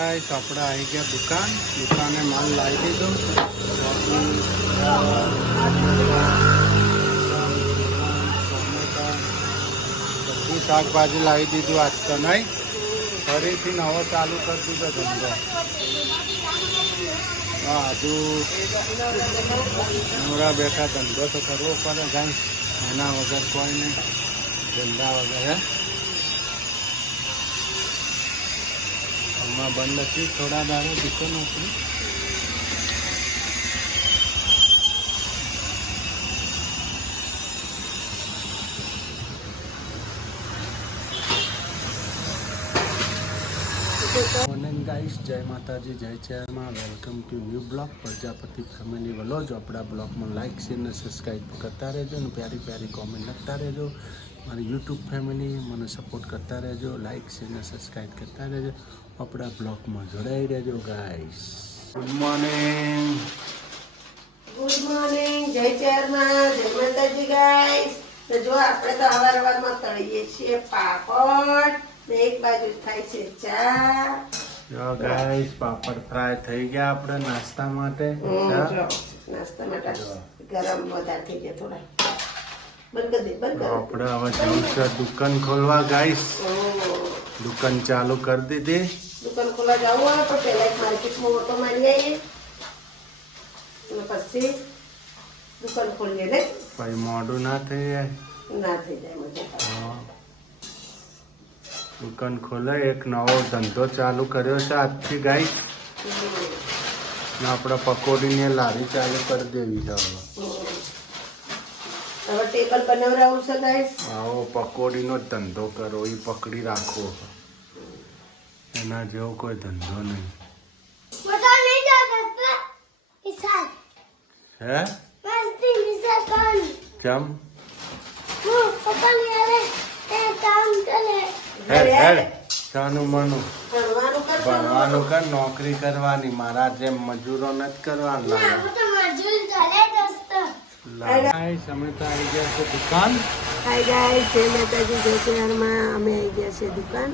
तो अपने आई गया दुकाने माल लाई दीधो बधी शाकभाजी लाई दीधु आज तो नहीं फरी थी नवो चालू कर दीधो धंधो हाँ हजू नवरा बैठा धंधो तो करवो पड़े भाई एना वगर कोई नहीं धंधा वगैरह हमें बंद थी थोड़ा दाड़ा दुकान अपनी मॉर्निंग गाइस जय माताजी जय चेरमा welcome to new blog Prajapati family वालों जो अपना ब्लॉग में लाइक शेयर ने सब्सक्राइब करता रहो ने प्यारी प्यारी कॉमेंट लगता रहो मारी यूट्यूब फैमिली मैंने सपोर्ट करता रहो लाइक शेयर ने सब्सक्राइब करता रहो अपना ब्लॉग में जोड़ाई रहो गाइस गुड मॉर्निंग जय चेरमा जय माताजी गाइस तो जो આપણે તો હવારમાં તળીએ છીએ પાપડ એક બાજુ થાય છે ચા જો ગાઈસ પાપડ ફ્રાય થઈ ગયા આપણે નાસ્તા માટે નાસ્તા માટે ગરમ વધારે થઈ ગયા થોડા બંધ કરી દે આપણે હવે જવું છે દુકાન ખોલવા ગાઈસ દુકાન ચાલુ કરી દીધી દુકાન ખોલવા જવું હોય તો પહેલા એક માર્કેટમાં ઓટો મારી આવીએ અને પછી દુકાન ખોલીએ ને ભાઈ મોડું ના થઈ જાય ના થઈ જાય મજા દુકાન ખોલે એક નવો ધંધો ચાલુ કર્યો છે આજથી ગાઈસ ને આપણે પકોડીની લારી ચાલુ કરી દેવી છે હવે ટેબલ બનાવરાવું છે ગાઈસ આવો પકોડીનો જ ધંધો કરો એ પકડી રાખો એના જેવો કોઈ ધંધો નહીં હે કેમ શાનું મનું ભણવાનું કર નોકરી કરવાની મારા જેમ મજૂરો નથી કરવાના અમે તો આવી ગયા છે દુકાન હાય ગાઈસ જય માતાજી જય ચેરમાં અમે આવી ગયા છે દુકાન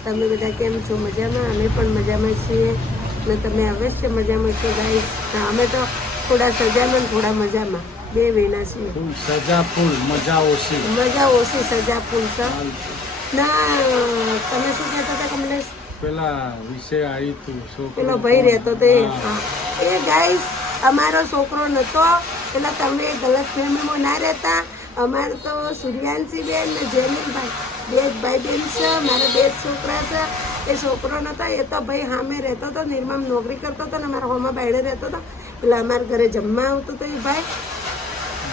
તમે બધા કેમ છો મજામાં અમે પણ મજામાં છીએ ને તમે અવશ્ય મજામાં છો ગાઈસ અમે તો થોડા સજામાં થોડા મજામાં બે વેના છીએ સજા ફૂલ મજા ઓછી સજા ફૂલ છે ના તમે શું કહેતા હતા કમલેશ પેલા વિષય આવી તું પેલો ભાઈ રહેતો તો એ ગાઈસ અમારો છોકરો નતો પેલા તમે ગલત ફેમિલીમાં ના રહેતા અમારે તો સૂર્યાંશી બેન ને જેનિલભાઈ બે ભાઈ બેન છે મારા બે છોકરા છે એ છોકરો નતો એ તો ભાઈ સામે રહેતો હતો નિર્મામ નોકરી કરતો હતો ને મારા હોમાં બાયડે રહેતો હતો એટલે અમારા ઘરે જમવા આવતો હતો એ ભાઈ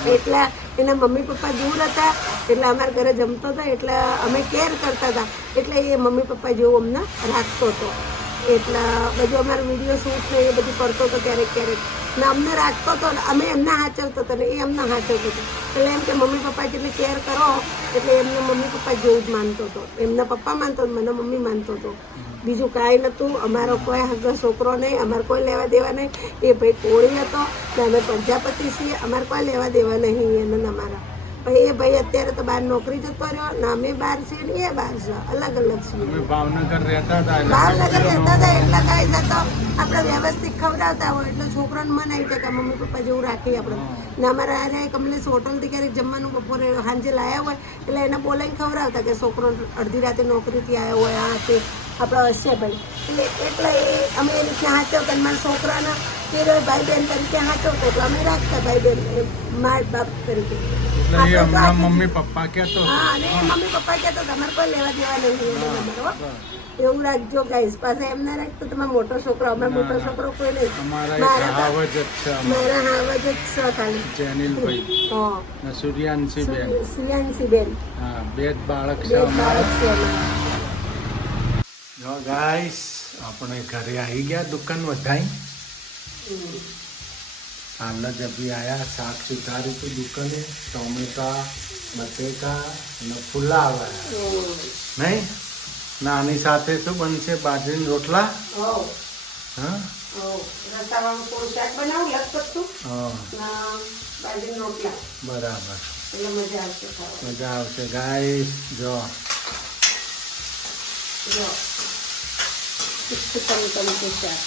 એટલે એના મમ્મી પપ્પા દૂર હતા એટલે અમારા ઘરે જમતો હતો એટલે અમે કેર કરતા હતા એટલે એ મમ્મી પપ્પા જેવું અમને રાખતો હતો એટલે બધું અમારો વિડીયો શૂટ ને એ બધું કરતો હતો ક્યારેક ને અમને રાખતો હતો અમે એમને સાચવતો હતો ને એ અમને સાચવતો હતો એટલે એમ કે મમ્મી પપ્પા જેટલી કેર કરો એટલે એમને મમ્મી પપ્પા જેવું જ માનતો હતો એમના પપ્પા માનતો હતો મને મમ્મી માનતો હતો બીજું કાંઈ નહોતું અમારો કોઈ હગો છોકરો નહીં અમારે કોઈ લેવા દેવા નહીં એ ભાઈ કોળી હતો ને અમે પ્રજાપતિ છીએ અમારે કોઈ લેવા દેવા નહીં એને અમારા પણ એ ભાઈ અત્યારે તો બહાર નોકરી જતો રહ્યો ને અમે બહાર છીએ ને એ બહાર છે અલગ છીએ ભાવનગર રહેતા હતા એટલે કાંઈ જતો આપણે વ્યવસ્થિત ખવડાવતા હોય એટલે છોકરાને મન આવી જાય કે મમ્મી પપ્પા જેવું રાખીએ આપણે ને અમારા અરે કમલેશ હોટલથી ક્યારેક જમવાનું બપોરે સાંજે લાવ્યા હોય એટલે એને બોલાવીને ખવડાવતા કે છોકરો અડધી રાતે નોકરીથી આવ્યો હોય આ તે આપણા હશે ભાઈ એટલે અમે એ રીતે સાચવતા મારા છોકરાના તે ભાઈ બહેન તરીકે સાચવતા એટલે અમે રાખતા ભાઈ બહેન મા બાપ તરીકે મમ્મી પપ્પા કહેતો હા અને મમ્મી પપ્પા કહેતો તમારે કોઈ લેવા દેવા નહીં એવું રાખજો ગાઈસ પાસે એમ ના રાખતો તમારો મોટો છોકરો અમારો મોટો છોકરો કોઈ નહીં મારા હાવજ જ છે ખાલી જેનિલભાઈ સૂર્યાંશી બેન હા બે બાળક છે જો ગાઈસ આપણે ઘરે આવી ગયા દુકાન વધાઈ હાલ જ અભી આયા શાક સુધારી તું દુકાને ટોમેટા બટેકા અને ફુલાવા નહીં નાની સાથે શું બનશે બાજરીના રોટલા હા બરાબર મજા આવશે ગાઈસ જો તીખું ટમટમતું શાક.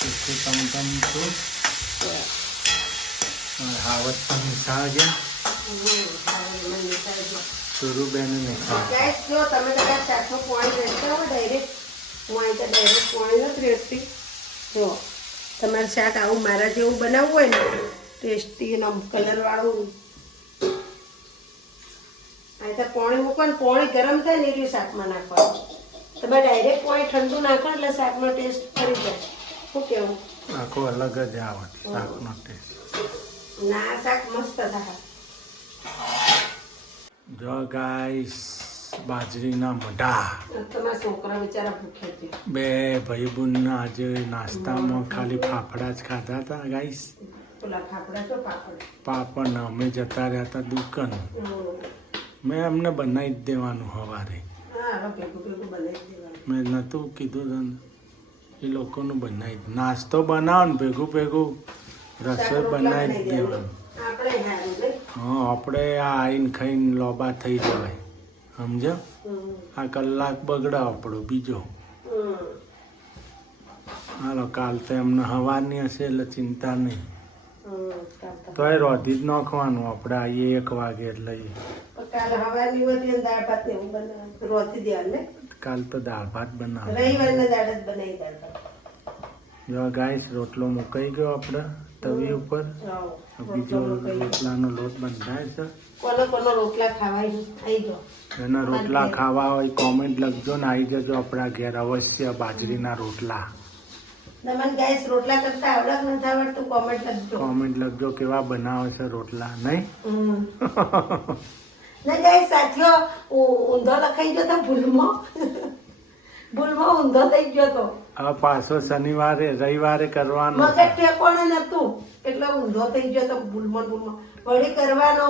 તીખું ટમટમ તો હાવત પણ મિસાળ ગયા. સુરુબેન મિસાળ. જો તમે કદાચ શાકનો પોઈન્ટ રહેતા હોય ડાયરેક્ટ પોઈન્ટ નથી રહેતી. જો તમારે શાક આવું મારા જેવું બનાવવું હોય ને ટેસ્ટી અને કલરવાળું આ તો પાણી મૂકો ને પાણી ગરમ થાય ને એટલું શાકમાં નાખવાનું. તમે ડાયરેક્ટ પાણી ઠંડુ નાખો એટલે શાકનો ટેસ્ટ ફરી જાય. શું કેવું? આખો અલગ જ આવે શાકનો ટેસ્ટ. ના શાક મસ્ત થાય. જો ગાઈસ બાજરીના મઢા. તમારા છોકરા બિચારા ભૂખે છે. બે ભાઈબંધના આજે નાસ્તામાં ખાલી ફાફડા જ ખાધા હતા ગાઈસ. પેલા ફાફડા તો પાપડ. પાપડ અમે જતા રહ્યા હતા દુકાન. મેં એમને બનાવી જ દેવાનું સવારે. હા ભેગું ભેગું બનાવી દેવાનું. મેં નહોતું કીધું તને એ લોકોનું બનાવી નાસ્તો બનાવો ને ભેગું ભેગું રસોઈ બનાવી જ દેવાનું. આપણે સારું ને. હા આપણે આ આવીને ખાઈને લોબા થઈ જવાય સમજો. આ કલાક બગડાવ આપણો બીજો. હાલો કાલ તો એમને સવારની હશે એટલે ચિંતા નહીં. તોય રોધી જ નાખવાનું આપણે આવીએ 1 વાગે એટલે કાલે હવાની વધી દાળ ભાત ને એવું બનાવ રોથી દેવાનું ને. કાલ તો દાળ ભાત બનાવ. રવિવારના દાળ જ બનાવી દાળ ભાત. જો ગાઈસ રોટલો મુકાઈ ગયો આપણે તવી ઉપર. બીજો રોટલાનો લોટ બંધાય છે. કોનો રોટલા ખાવાય આવી ગયો. એના રોટલા ખાવા હોય કોમેન્ટ લખજો ને આવી જજો આપણા ઘેર અવશ્ય બાજરીના રોટલા. તમને ગાઈસ રોટલા કરતા આવડત નથી આવડતું કોમેન્ટ લખજો. કોમેન્ટ લખજો કેવા બનાવે છે રોટલા નહીં. ના ગાઈસ સાથીઓ ઊંધો લખાઈ ગયો તો ભૂલમાં ઊંધો થઈ ગયો તો. હવે પાછો શનિવારે રવિવારે કરવાનો મગજ ઠેકોણે નતું એટલે ઊંધો થઈ ગયો તો ભૂલમાં વળી કરવાનો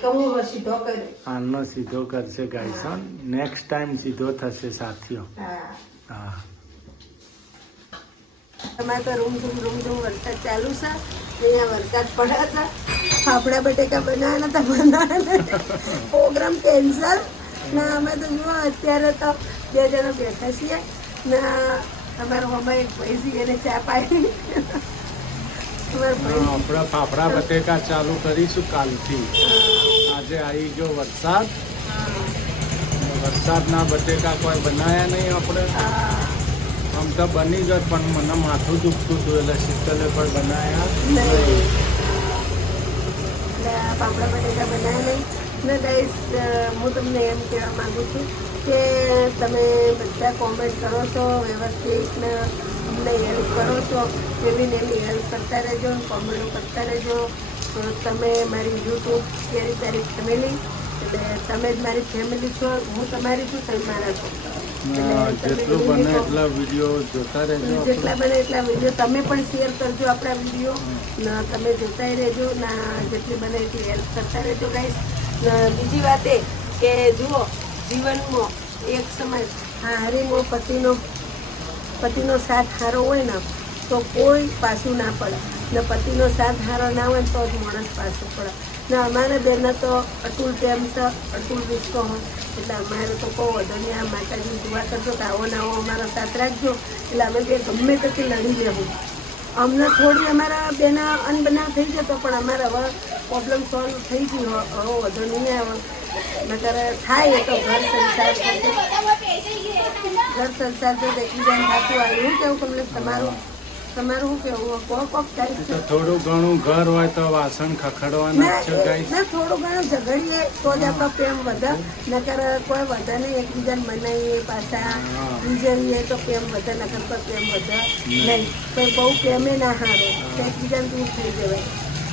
કે હું સીધો કર્યો. આનો સીધો કરશે ગાઈસ. નેક્સ્ટ ટાઈમ સીધો થશે સાથીઓ. હા અમારે તો રૂમ વરસાદ ચાલુ છે. અહીંયા વરસાદ પડે છે. ફાફડા બટેકા બનાવવાના પ્રોગ્રામ કેન્સલ. ના અમે તો જુઓ અત્યારે તો 2 જણા બેઠા છીએ ના અમારા મમ્મા એક ભાઈ છે એને ચા પાડી. આપણે ફાફડા બટેકા ચાલુ કરીશું કાલથી. આજે આવી ગયો વરસાદ. વરસાદના બટેકા કોઈ બનાવ્યા નહીં આપણે. આમ તો બની ગયો પણ મને માથું દુખતું હતું એટલે શીતલે પણ બનાવ્યા એટલે ફાફડા બટેકા બનાવ્યા નહીં. ને ગાઈસ હું તમને એમ કહેવા માગું છું કે તમે બધા કોમેન્ટ કરો છો વ્યવસ્થિત ને અમને હેલ્પ કરો છો. એવી ને એવી હેલ્પ કરતા રહેજો કોમેન્ટો કરતા રહેજો. તમે મારી યુટ્યુબ કેરી તારી ફેમિલી એટલે તમે જ મારી ફેમિલી છો. હું તમારી છું તમે મારા છો. જેટલું બને એટલા વિડીયો જોતા રહેજો. જેટલા બને એટલા વિડીયો તમે પણ શેર કરજો આપણા વિડીયો. તમે જોતા રહેજો ના જેટલી બને એટલી હેલ્પ કરતા રહેજો ગાઈસ. બીજી વાત એ કે જુઓ જીવનમાં એક સમય હારીનો પતિનો સાથ સારો હોય ને તો કોઈ પાછું ના પડે ને પતિનો સાથ સારો ના હોય ને તો જ માણસ પાછું પડે. ને અમારે બેને તો અતુલ પ્રેમ છે અતુલ વિશ્વ હોય એટલે અમારે તો કહો વધુ નહીં. આ માતાજી દુઆ કરજો કે આવો ને આવો અમારો સાથ રાખજો એટલે અમે બે ગમે તેથી લડી લેવું. અમને થોડી અમારા બેના અનબનાવ થઈ જતો પણ અમારે હવે પ્રોબ્લેમ સોલ્વ થઈ ગયું. હવે વધુ નહીં આવે નકર થાય તો ઘર સંસાર તો એકબીજાને થતું આવે. એવું કેવું તમને તમારું શું કેવું કોક થાય થોડું ઘણું ઘર હોય તો વાસણ ખખડવાના છે ગાઈસ. ના થોડું ઘણું ઝઘડીએ તો જ આપણો પ્રેમ વધે. નકર કોઈ વધે નહીં. એકબીજાને મનાવીએ પાછા રીઝવીએ તો પ્રેમ વધે. નકર તો પ્રેમ વધે નહીં. તો બહુ પ્રેમે ના હારે તો એકબીજાને દૂર થઈ જવાય.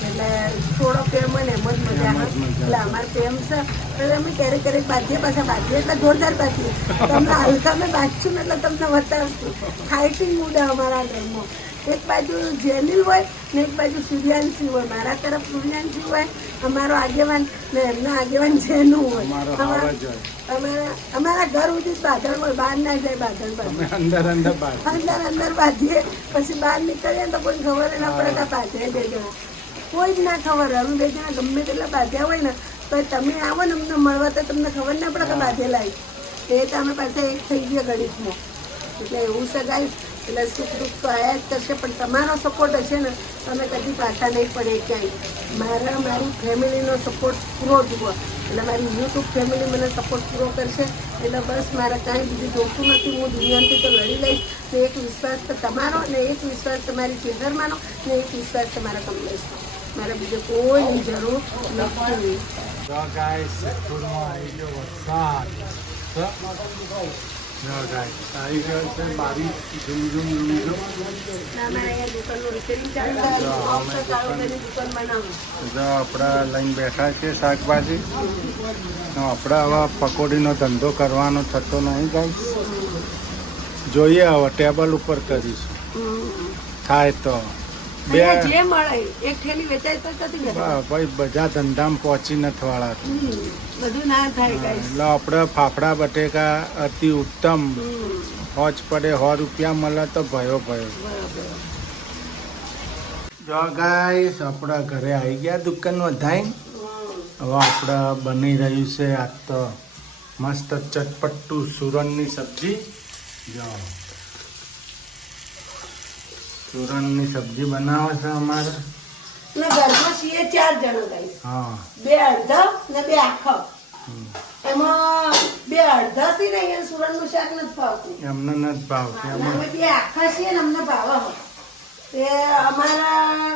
એટલે થોડો પ્રેમ હોય ને એમ જ મજા આવે. એટલે અમારે પ્રેમ છે એટલે અમે ક્યારેક બાંધીએ પાછા બાંધીએ એટલે જોરદાર બાંધીએ. તમને હલકા મેં બાંધશું ને એટલે તમને બતાવશું. ફાઇટિંગ ઉડે અમારા ઘરમાં. એક બાજુ જેનિલ હોય ને એક બાજુ સૂર્યાંશી હોય. મારા તરફ સૂર્યાંશી હોય અમારો આગેવાન ને એમના આગેવાન જેનું હોય. અમારા ઘર સુધી બાંધણ હોય. બહાર ના જાય બાંધણ અંદર બાંધીએ પછી બહાર નીકળીએ તો કોઈ ખબર ના પડે કે બાંધે 2 જણા. કોઈ જ ના ખબર. અમે 2 જણા ગમે તેટલા બાંધ્યા હોય ને તો તમે આવો ને અમને મળવા તો તમને ખબર ના પડે કે બાંધેલા એ તો અમે પાસે એક થઈ ગયા ગણિતમાં. એટલે એવું છે ગાઈસ. એટલે સુખ દુઃખ તો આયા જ કરશે, પણ તમારો સપોર્ટ હશે ને તમે કદી પાછા નહીં પડે ક્યાંય. મારી ફેમિલીનો સપોર્ટ પૂરો જુઓ, એટલે મારી યુટ્યુબ ફેમિલી મને સપોર્ટ પૂરો કરશે. એટલે બસ મારે કાંઈ બીજું જોતું નથી. હું દુનિયાથી તો લડી લઈશ. ને એક વિશ્વાસ તો તમારો, ને એક વિશ્વાસ તમારી ચિંતરમાંનો, ને એક વિશ્વાસ તમારા કમલેશનો. મારે બીજો કોઈની જરૂર નથી. તો ગાઈસ સિદ્ધપુરમાં આવી ગયો વરસાદ. આવી ગયો છે મારી ઝુમઝુમ ઝુમઝુમ. અમારે અહીંયા દુકાનનું રિપેરિંગ ચાલુ છે. દુકાન બનાવું. તો આપણે લઈને બેઠા છીએ શાકભાજી. આપણે હવે પકોડીનો ધંધો કરવાનો થતો નહીં ગાઈસ. જોઈએ હવે ટેબલ ઉપર કરીશું, થાય તો. બે જે મળે એક થેલી વેચાય તો જતી રહે. ભાઈ બધા ધંધામાં પહોંચી નથી વાળા. બધું ના થાય ગાઈસ. એટલે આપણે ફાફડા બટેકા અતિ ઉત્તમ. હોજ પડે 100 રૂપિયા મળે તો ભયો ભયો. જો ગાઈસ આપણા ઘરે આવી ગયા દુકાન વધાઈને. હવે આપણે બની રહ્યું છે આજ તો મસ્ત ચટપટું સુરણની સબ્જી. જો સુરણની સબ્જી બનાવે છે અમારે. ને ઘરમાં છીએ 4 જણા ગાઈસ. હા 2 અડધા ને 2 આખા. એમાં 2 અડધા થી ને અહીંયા સુરણનું શાક નથી ભાવતું. એમને નથી ભાવતું. અમે 2 આખા છીએ ને અમને ભાવે. તે અમારા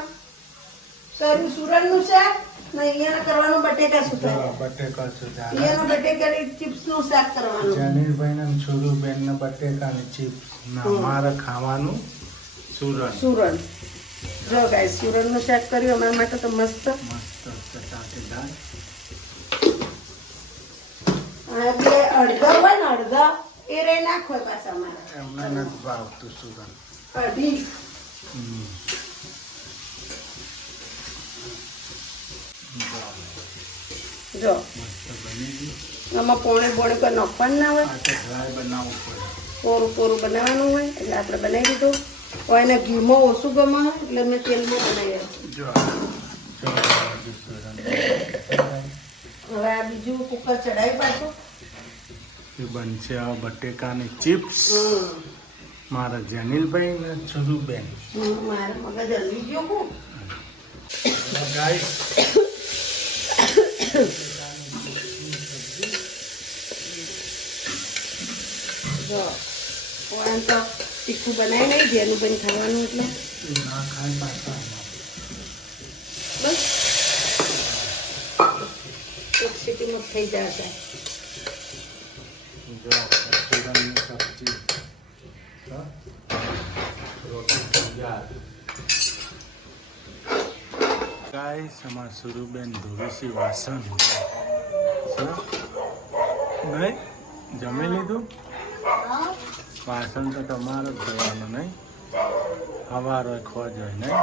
કર્યું સુરણનું શાક ને અહીંયા કરવાનું બટેકા સુધાર. બટેકા સુધાર. અહીંયા બટેકાની ચિપ્સનું શાક કરવાનું. જનીરભાઈ ને છોરુબેન ને બટેકાની ચિપ્સ ને અમારે ખાવાનું સુરણ. જો ગાઈસ સુરણનું શાક કર્યું અમારા માટે તો મસ્ત. ચટાકેદાર. અને 2 અડધા હોય ને અડધા એ રહી નાખો પાછા અમારે. એમને નથી ભાવતું સુરણ. અઢી જો આમાં પોણે કોઈ નખવાનું ના હોય. ડ્રાય બનાવવું પડે. કોરું બનાવવાનું હોય એટલે આપણે બનાવી દીધું. હોય એને ઘીમાં ઓછું ગમે એટલે મેં તેલમાં બનાવી. જો હવે આ બીજું કુકર ચડાવી પાછું. એ બનશે આ બટેકાની ચિપ્સ. મારા જનીલભાઈ ને છોરુબેન. મારે મગજ હલવી ગયો હું. ગાઈસ જો કોઈ તો તીખું બનાવી નહીં જેનું બની ખાવાનું એટલે ના ખાય પાછા. બસ એક સીટીમાં થઈ જશે. જો સુરણની સબ્જી. રોટી તૈયાર. ગાઈસ અમારા સુરુબેન ધોરીસી વાસણ. નહીં જમી લીધું? વાસણ તો તમારે જ ધોવાનું નહીં. સવારે ખોજ હોય નહીં.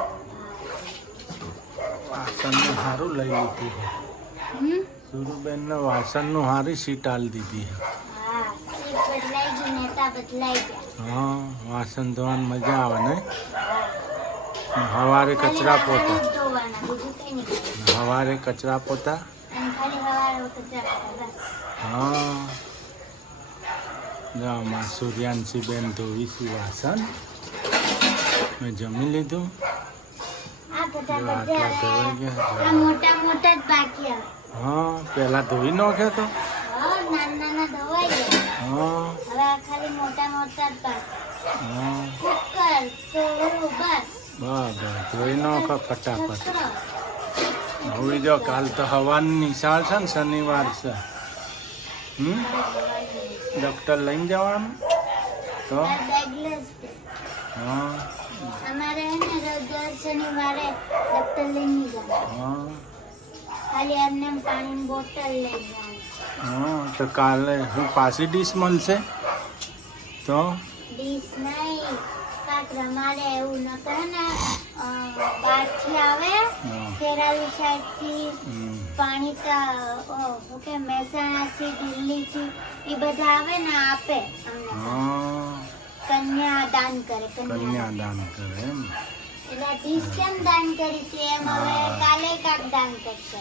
વાસણનું સારું લઈ લીધું છે. સુરુબેનને વાસણનું સારી સીટ આલી દીધી છે. હા વાસણ ધોવાની મજા આવે ને. સવારે કચરા પોતા. સવારે કચરા પોતા. હા જો અમારા સૂર્યાંશી બેન ધોવીસી વાસણ. મેં જમી લીધું. આટલા ધોવાઈ ગયા. મોટા મોટા જ બાકી આવે. હા પેલા ધોઈ નાખ્યો તો. નાના ધોવાઈ ગયા. હા હવે ખાલી મોટા મોટા જ બાકી. હા કુકર ચોરું બસ. બરાબર ધોઈ નાખો ફટાફટ. હવે જો કાલ તો હવાની નિશાળ છે ને શનિવાર છે. ડૉક્ટર લઈને જવાનું તો. હા અમારે હે ને દર શનિવારે ડોક્ટર લઈને જવાનું. હા ખાલી એમને પાણીની બોટલ લઈ જવાનું. હા તો કાલે હું પાછી ડીશ મળશે તો. ડીશ નહીં કાકરા મારે એવું ન કહે ને બહારથી આવે ખેરાલુ સાઈડથી પાણી કે મહેસાણાથી દિલ્હીથી એ બધા આવે ને આપે અમને. કન્યાદાન કરે. કન્યાદાન કરે એમ. એટલે ડીશ કેમ દાન કરી હતી એમ હવે કાલે કાક દાન કરશે.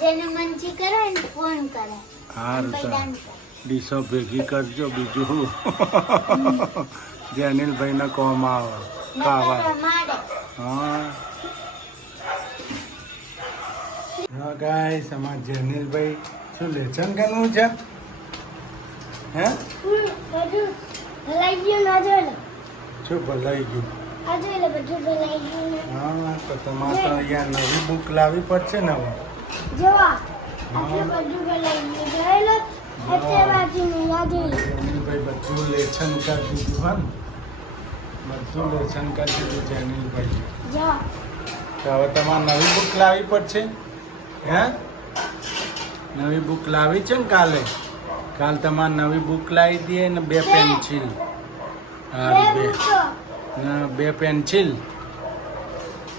જેને મનથી કરે ને ફોન કરે. સારું પછી દાન કરે. ડીશો ભેગી કરજો બીજું જે અનિલભાઈને કોમ આવે ખાવા. હા હા ગાઈસ, અમાર જેનિલભાઈ શું લેચન કરવું છે? હે શું ભલાઈ ગયું? હા તો તમારે તો અહીંયા નવી બુક લાવવી પડશે ને હવે. જેનિલભાઈ બધું લેચન કરી દીધું. હા ને બધું લેચન કરી દીધું જેનિલભાઈ. તો હવે તમારે નવી બુક લાવવી પડશે. હે નવી બુક લાવી છે ને કાલે? કાલ તમારે નવી બુક લાવી દઈએ ને 2 પેન્સિલ. બે પેન્સિલ.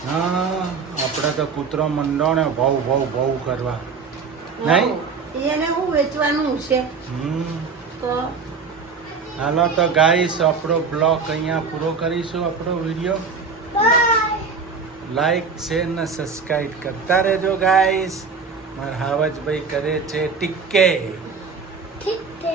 હા આપણે તો કૂતરો મંડોને ભાવ કરવા નહીં. એને હું વેચવાનું છે તો હાલો તો ગાઈસ, આપણો બ્લોગ અહીંયા પૂરો કરીશું. આપણો વિડીયો લાઈક શેર ને સબસ્ક્રાઈબ કરતા રહેજો ગાઈસ. મારા હાવજભાઈ કરે છે ટીકે. ઠીક છે.